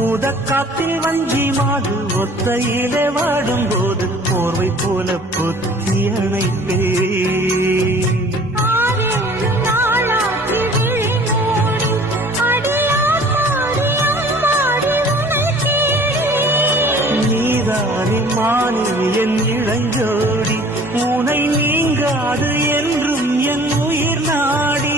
ஊதக்காத்தில் வஞ்சி மாது ஒத்தையிலே வாடும்போது போர்வை போல பொத்தி அணைப்பே. நீதானே மானே என் இளஞ்சோடி, உனை நீங்காது என்றும் என் உயிர் நாடி.